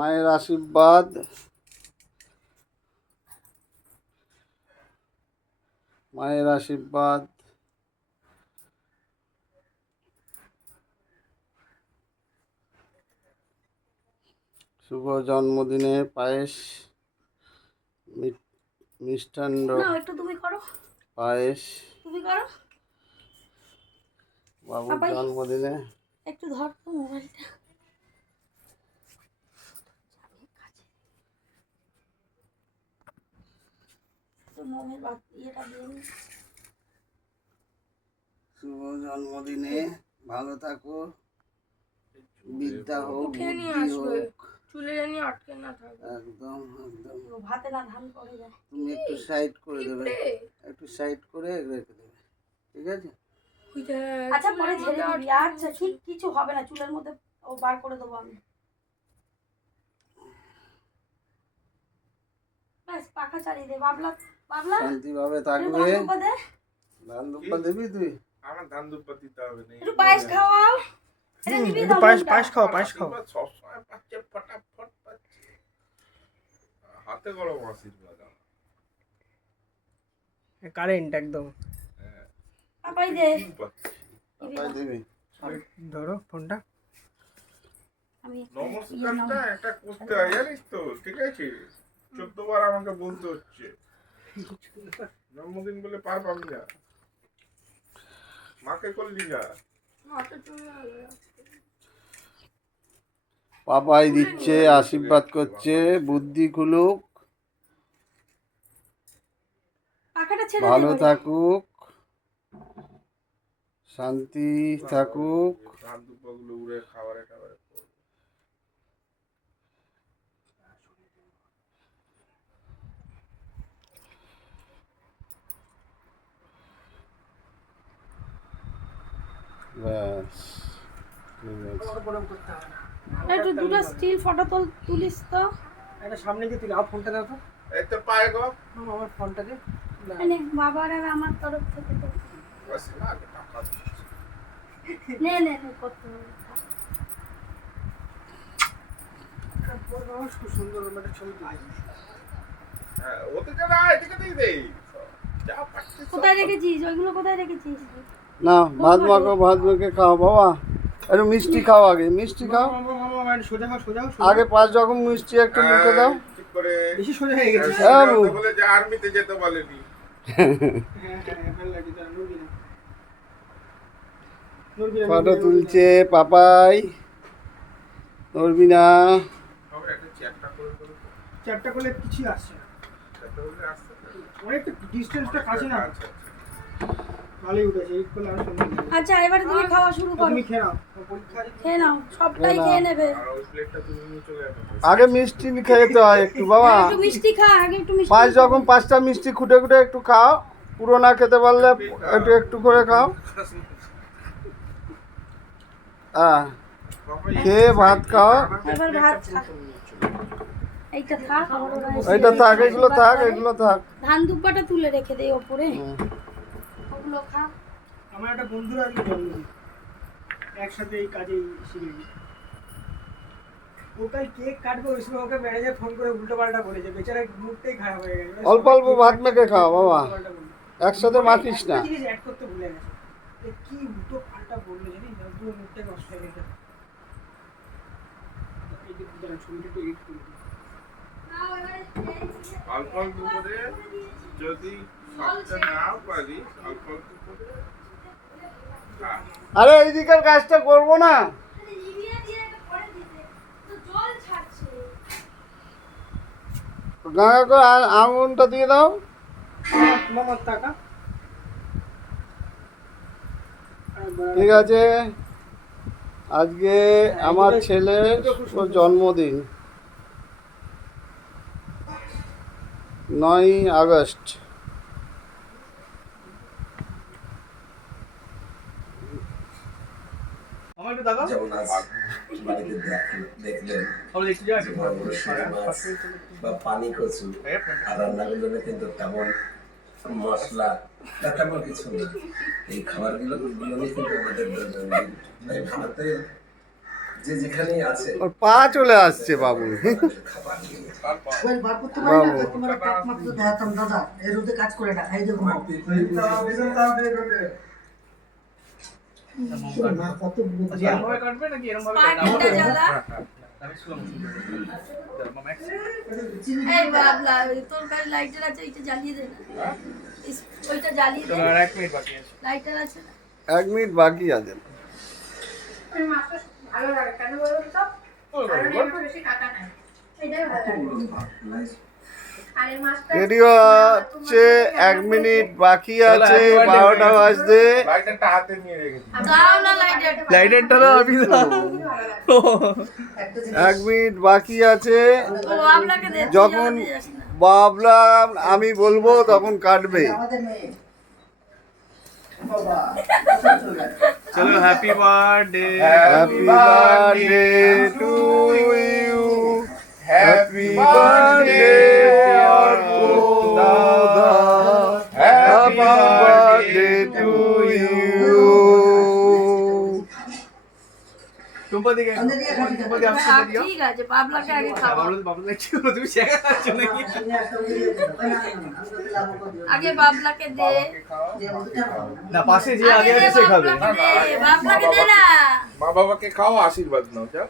মায়ের আশীর্বাদ, মায়ের আশীর্বাদ। শুভ জন্মদিনে পায়েস, মিষ্টান্ন, একটু তুমি করো পায়েস তুমি করো বাবুর জন্মদিনে। একটু ধর তো মোবাইলটা। শুভ জন্মদিনে ভালো থাকো, বিদ্যা হোক, বুদ্ধি হোক, চুলে জানি আটকে না থাকে। একদম একদম। ভাতে না ধান পড়ে যায়। তুমি একটু সাইড করে দেবে, একটু সাইড করে রেখে দেবে, ঠিক আছে? আচ্ছা পরে ঝেড়ে দিবি। আচ্ছা ঠিক, কিছু হবে না, চুলের মধ্যে ও বার করে দেবো আমি। ব্যাস পাখা চালিয়ে দে বাবলা। বাবলা শান্তিভাবে থাকবে। ধান দুব্বা দিবি তুই? আমার ধান দুব্বা দিতে হবে না। একটু পায়েস খাওয়াও। একটু পায়েস খাও, পায়েস খাও। সবসময় পাচ্ছে, ফটাফট পাচ্ছে। হাতে গরম আশীর্বাদ। কারেন্ট একদম। পাপাই দে। পাপাই দিবি? ধরো ফোনটা। নমস্কারটা একটা করতে হয় জানিস তো, ঠিক আছে? 14 বার আমাকে বলতে হচ্ছে। জন্মদিন বলে পার পাবি না। মাকে করলি না। পাপাই দিচ্ছে, আশীর্বাদ করছে, বুদ্ধি খুলুক, ভালো থাকুক, শান্তি থাকুক। ধান দুব্বাগুলো উড়ে খাবারে টাবারে ব্যাস, একটু দুটো স্টিল ফটো তুলিস তো। এটা সামনে দিয়ে তুলে ফোনটা দাও তো। এই তো পায়ে গো আমার ফোনটা দে। মানে বাবার আর আমার তরফ থেকে তো বাস না টাকা নে নে নে করতে হবে। খুব সুন্দর একটা ছবি তুলি। হ্যাঁ ওতে যা না এদিকে দিয়ে দে। যা পাচ্ছিস কোথায় রেখেছিস ওইগুলো, কোথায় রেখেছিস? না ভাত মাখো, ভাত মেখে খাও বাবা। একটু মিষ্টি খাও, আগে মিষ্টি খাও। সোজা হও, সোজা হও। আগে 5 রকম মিষ্টি একটু মুখে দাও। ঠিক করে বেশি সোজা হয়ে গেছে। হ্যাঁ বাবু। বলে যে আর্মিতে যেতে বলেনি। হ্যাঁ ভালো লাগে তার নুরবিনা। ফটো তুলছে পাপাই, নড়বিনা। হবে একটা চ্যাপটা করে করে চ্যাপটা করলে কিছু আসছে না। চ্যাপটা করে আসছে না। অনেকটা ডিসটেন্সটা কাছে না। ভালোই উঠেছে, এই করলে আর সুন্দর লাগে। আচ্ছা এবারে তুমি খাওয়া শুরু করো। তুমি খেয়ে নাও, পরীক্ষা আছে। খেয়ে নাও, সবটাই খেয়ে নেবে। আর ওই প্লেটটা তুমি নিয়ে চলে যাবে। আগে মিষ্টি খেতে হয় একটু বাবা। একটু মিষ্টি খা, আগে একটু মিষ্টি। 5 রকম 5টা মিষ্টি খুঁটে খুঁটে একটু খাও। পুরো না খেতে পারলে একটু একটু করে খাও। হ্যাঁ, খেয়ে ভাত খাও। এবার ভাত খা। এইটা থাক, এইটা থাক, এগুলো থাক, এগুলো থাক। ধান দুব্বাটা তুলে রেখে দেই ওপরে। ওগুলো খা। আমার একটা বন্ধুর আজকে জন্মদিন, একসাথে এই কাজেই শিখেছি। ওটাই কেক কাটবো, ওই সময় ওকে ম্যানেজার ফোন করে উল্টো পাল্টা বলেছে, বেচারা মুডটাই খারাপ হয়ে গেছে। অল্প অল্প ভাত মেখে খাও বাবা, একসাথে মাখিস না। জিনিস অ্যাড করতে ভুলে গেছে, কি উল্টো পাল্টা বললো জানিস, পুরো মুডটাই নষ্ট হয়ে গেছে। এই যে ছবিটা একটু এডিট করে দিই। অল্প অল্প করে যদি সবটা নাও পারি, অল্প অল্প করে আরে এইদিকের কাজটা করবো না? গাঁগা করে আঙুনটা দিয়ে দাও। মামার টাকা। ঠিক আছে, আজকে আমার ছেলের জন্মদিন, 9ই আগস্ট। যেমন আজ বাড়িতে দেখলেন বা পানি কচু আর রান্নাগুলো কিন্তু তেমন মশলা বা তেমন কিছু না। এই খাবারগুলো কিন্তু আমাদের দৈনন্দিন, তাই ভারতের যে যেখানেই আছে ওর পা চলে আসছে বাবু। খাবার নিয়ে তারপর বার করতে পারি না বাবু। তোমার তাপমাত্রা দেখাতাম দাদা এই রোদে কাজ করে না খাই দেবো না কত এরকম ভাবে কাটবে নাকি এরকম ভাবে পাখিটা জ্বালা আমি শুনলাম এই বাবলা তোর কাছে লাইটার আছে ওইটা জ্বালিয়ে দে না ওইটা জ্বালিয়ে দে চলো আর 1 মিনিট বাকি আছে। লাইটার আছে না 1 মিনিট বাকি আছে। মাছটা ভালো লাগে কেন বলুন তো কারণ এর বেশি কাটা নাই এটাই ভালো লাগে আর এই মাছটা রেডি হচ্ছে, 1 মিনিট বাকি আছে, 12টা বাজতে। লাইটারটা হাতে নিয়ে রেখেছি। দাও না লাইটার লাইটারটা দাও আমি দাও। 1 মিনিট বাকি আছে। ও বাবলাকে দে তুই যখন জ্বালাতে যাস না। বাবলা আমি বলবো তখন কাটবে। চলো happy birthday. Happy birthday to you, happy birthday dear দাদা, happy birthday to you. Tumpa দিকে টুম্পা দিয়ে আসতে হ্যাঁ, দিও। ঠিক আছে বাবলাকে আগে খাওয়া বাবলু বাবলু কি হলো তুমি শেখাচ্ছ নাকি? আগে বাবলাকে দে না পাশে যে আগে আগে দে আছে সে খাবে। বাবলাকে দে বাবলাকে দে না মা বাবাকে খাও, আশীর্বাদ নাও। যা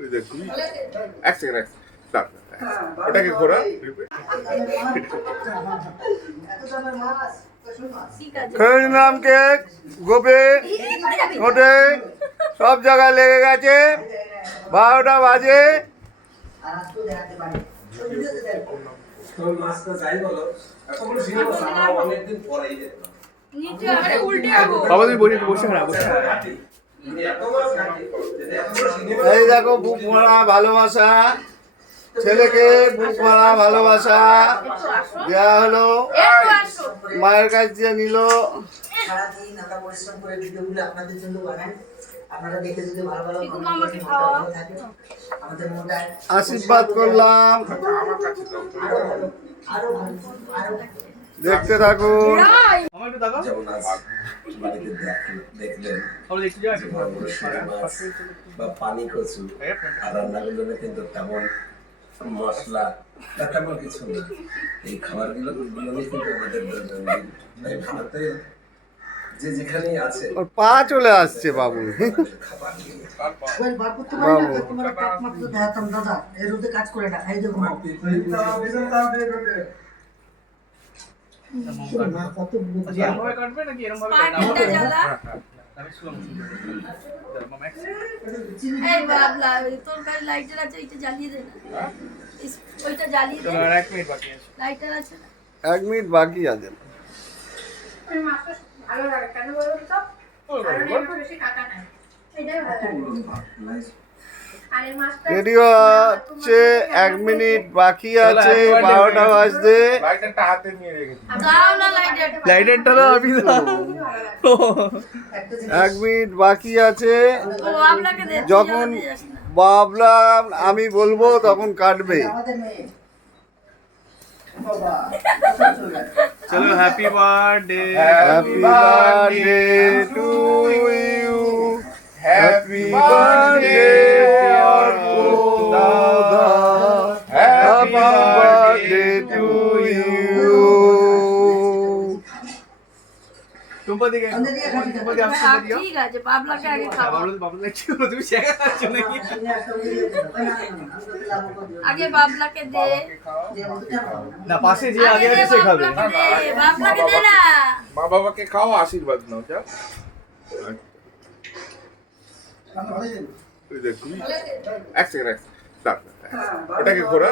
ওই দেখ তুমি এক সেকেন্ড দাঁড়া, ওটাকে ঘোরা। ঠিক আছে খেয়ে নিলাম কেক, গোপে ওঠে, সব জায়গায় লেগে গেছে। 12টা বাজে। তোর মাছটা যাই বলো এখন সিনেমা অনেকদিন পরেই দেখলাম নিচে আরে উল্টে যাবো বাবা তুমি বসে বসে খাও বসে খাও। এত মাছ খাই যদি এত বড় সিনেমা এই দেখো বুক ভরা ভালোবাসা, ছেলেকে বুক ভরা ভালোবাসা দেওয়া হলো, একটু আসো মায়ের কাছ দিয়ে নিল। সারাদিন আমরা পরিশ্রম করে ভিডিওগুলো আপনাদের জন্য বানাই। আপনারা দেখে যদি ভালো ভালো পিকু comment মামাকে করেন, খাওয়া। ভালো থাকে। আমাদের মনটা আশীর্বাদ করলাম, আমার কাছে দাও। আরো ভালো, আরো ভালো, আরো দেখতে থাকুন। আমার একটু তাকাও। যেমন আজ বাড়িতে দেখলেন তাহলে দেখতে যাও একটু। বড় বড় শিঙি মাছ বা পানি কচু আর রান্নাগুলো কিন্তু তেমন মশলা বা তেমন কিছু না। এই খাবারগুলো নিয়ে কিন্তু আমাদের দৈনন্দিন তাই ভারতে যে যেখানেই আছে ওর পা চলে আসছে বাবু। খাবার নিয়ে তারপর বার করতে পারি না বাবু। তোমার তাপমাত্রা দেখাতাম দাদা এই রোদে কাজ করে না খাই দেবো না কত এরকম ভাবে কাটবে নাকি এরকম ভাবে পাখিটা জ্বালা আমি শুনলাম এই বাবলা তোর কাছে লাইটার আছে ওইটা জ্বালিয়ে দে না ওইটা জ্বালিয়ে দে চলো আর 1 মিনিট বাকি আছে। লাইটার আছে না 1 মিনিট বাকি আছে। মাছটা ভালো লাগে কেন বলুন তো কারণ এর বেশি কাটা নাই এটাই ভালো লাগে আর এই মাছটা রেডি হচ্ছে, 1 মিনিট বাকি আছে, 12টা বাজতে। লাইটারটা হাতে নিয়ে রেখেছি। দাও না লাইটার লাইটারটা দাও আমি দাও। 1 মিনিট বাকি আছে। ও বাবলাকে দে তুই যখন জ্বালাতে যাস না বাবলা আমি বলবো তখন কাটবে। আমাদের মেয়ে চলো happy birthday. Happy birthday to you, happy birthday dear দাদা, happy birthday to you. Tumpa দিকে টুম্পা দিয়ে আসতে হ্যাঁ, দিও। ঠিক আছে বাবলাকে আগে খাওয়া বাবলু বাবলু কি হলো তুমি শেখাচ্ছ নাকি? আগে বাবলাকে দে না পাশে যে আগে আগে দে আছে সে খাবে। বাবলাকে দে বাবলাকে দে না মা বাবাকে খাও, আশীর্বাদ নাও। যা ওই দেখ তুমি এক সেকেন্ড দাঁড়া, ওটাকে ঘোরা।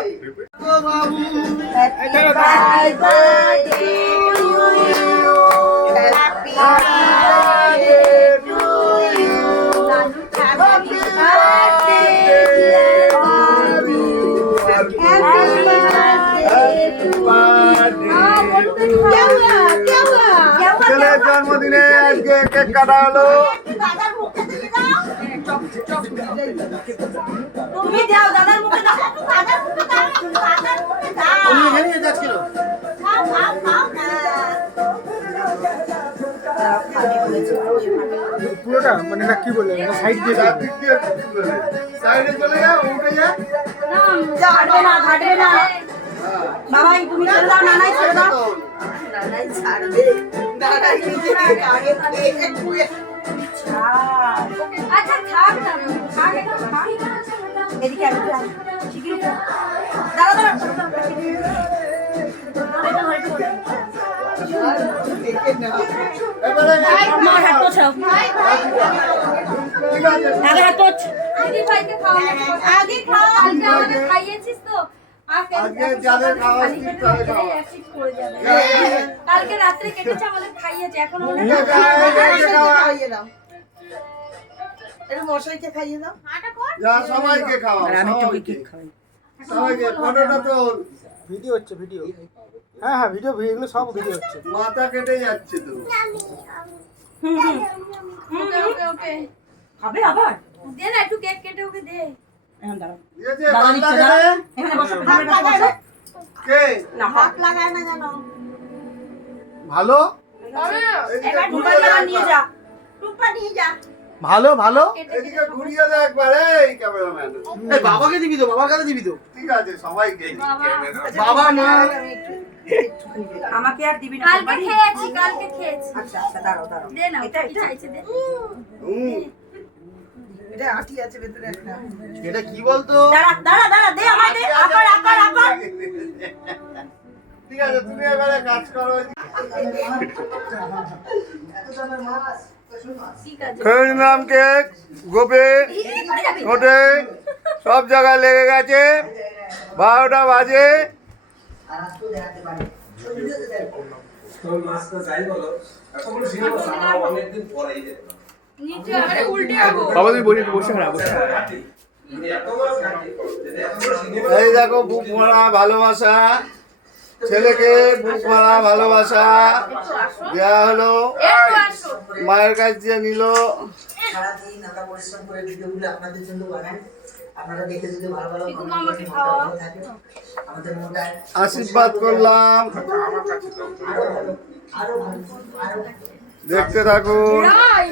ছেলের জন্মদিনে আজকে কেক কাটা হলো। তুমি দাও দাদার মুখে দাও দাদার মুখে দাও দাদার মুখে দাও উনি এখানে যাচ্ছিল খাও খাও খাও না আমি বলেছি ওটা মানে না কি বলে সাইড দিয়ে চার দিক দিয়ে সাইডে চলে যা, উঠে যা। ঘাটবে না ঘাটবে না বাবাই তুমি ছেড়ে দাও নানাই ছেড়ে দাও নানাই ছাড়বে নানাই নিজেকে আগে দিয়ে আচ্ছা থাক না থাক একটু থাক এদিকে আসবে শিগগিরই দাঁড়া দাঁড়া এবারে আমার হাত পোছাও ঠিক আছে। আগে হাত পোছ দিদি ভাইকে খাওয়ানো আগে খাও কালকে আমাকে খাইয়েছিস তো আজকে যাদের খাওয়া উচিত তাদের খাওয়া। কালকে রাত্রে কেটেছে আমাদের খাইয়েছে এখন মনে উঠে যা, এদিকে খাওয়া। খাইয়ে দাও এটা মশাইকে খাইয়ে দাও যা, সবাইকে খাওয়া, সবাইকে। সবাইকে, ফটোটা তোল। ভিডিও হচ্ছে ভিডিও হ্যাঁ হ্যাঁ ভিডিও এগুলো সব ভিডিও হচ্ছে মাথা কেটে যাচ্ছে তো। ওকে ওকে ওকে খাবে আবার দে না একটু কেক কেটে ওকে দে এখন দাঁড়াও দিয়েছে, দাদা বাংলা দিচ্ছে কেটে? দাঁড়া এখানে বসো খাবে না বসো কে? না হাত লাগায় না জানো ভালো? এবার এদিকে টুপা ঘুরিয়ে দে নিয়ে যা টুপা নিয়ে যা ভালো ভালো এদিকে ঘুরিয়ে দে একবার, এই ক্যামেরাম্যান। বাবাকে দিবি তো বাবার কাছে দিবি তো ঠিক আছে, সবাইকে। বাবা মা আমাকে আর দিবি না কালকে খেয়েছি কালকে খেয়েছি আচ্ছা আচ্ছা দাঁড়াও দাঁড়াও দে না এটা কি এটা চাইছে দে হুম। এটা আটি আছে ভেতরে একটা এটা কি বলতো দাঁড়া দাঁড়া দাঁড়া দে আমায় দে আকার আকার আকার ঠিক আছে, তুমি এবারে কাজ করো। এত দামের মাছ ঠিক আছে খেয়ে নিলাম কেক, গোপে, ঠোঁটে, সব জায়গায় লেগে গেছে। 12টা বাজে। আর আজ তো দেখাতে পারি ছবিতে দেখো তোর মাছটা যাই বলো এতগুলো সিনেমা আমরা অনেকদিন পরেই দেখলাম নিচে আরে উল্টে যাবো বাবা তুমি বসে বসে খারাপ তুমি এত মাছ কাটি যদি এতগুলো সিনেমা এই দেখো, বুক ভরা ভালোবাসা, ছেলেকে বুক ভরা ভালোবাসা দেওয়া হলো, একটু আসো মায়ের কাছ দিয়ে নিল। সারাদিন আমরা পরিশ্রম করে ভিডিওগুলো আপনাদের জন্য বানাই আপনারা দেখে যদি ভালো ভালো একটু comment আমাকে করেন, খাওয়া। ভালো থাকে আমাদের মনটা আশীর্বাদ করলাম, আমার কাছে দাও আরো ভালো আরো ভালো আরো দেখতে থাকুন। রাই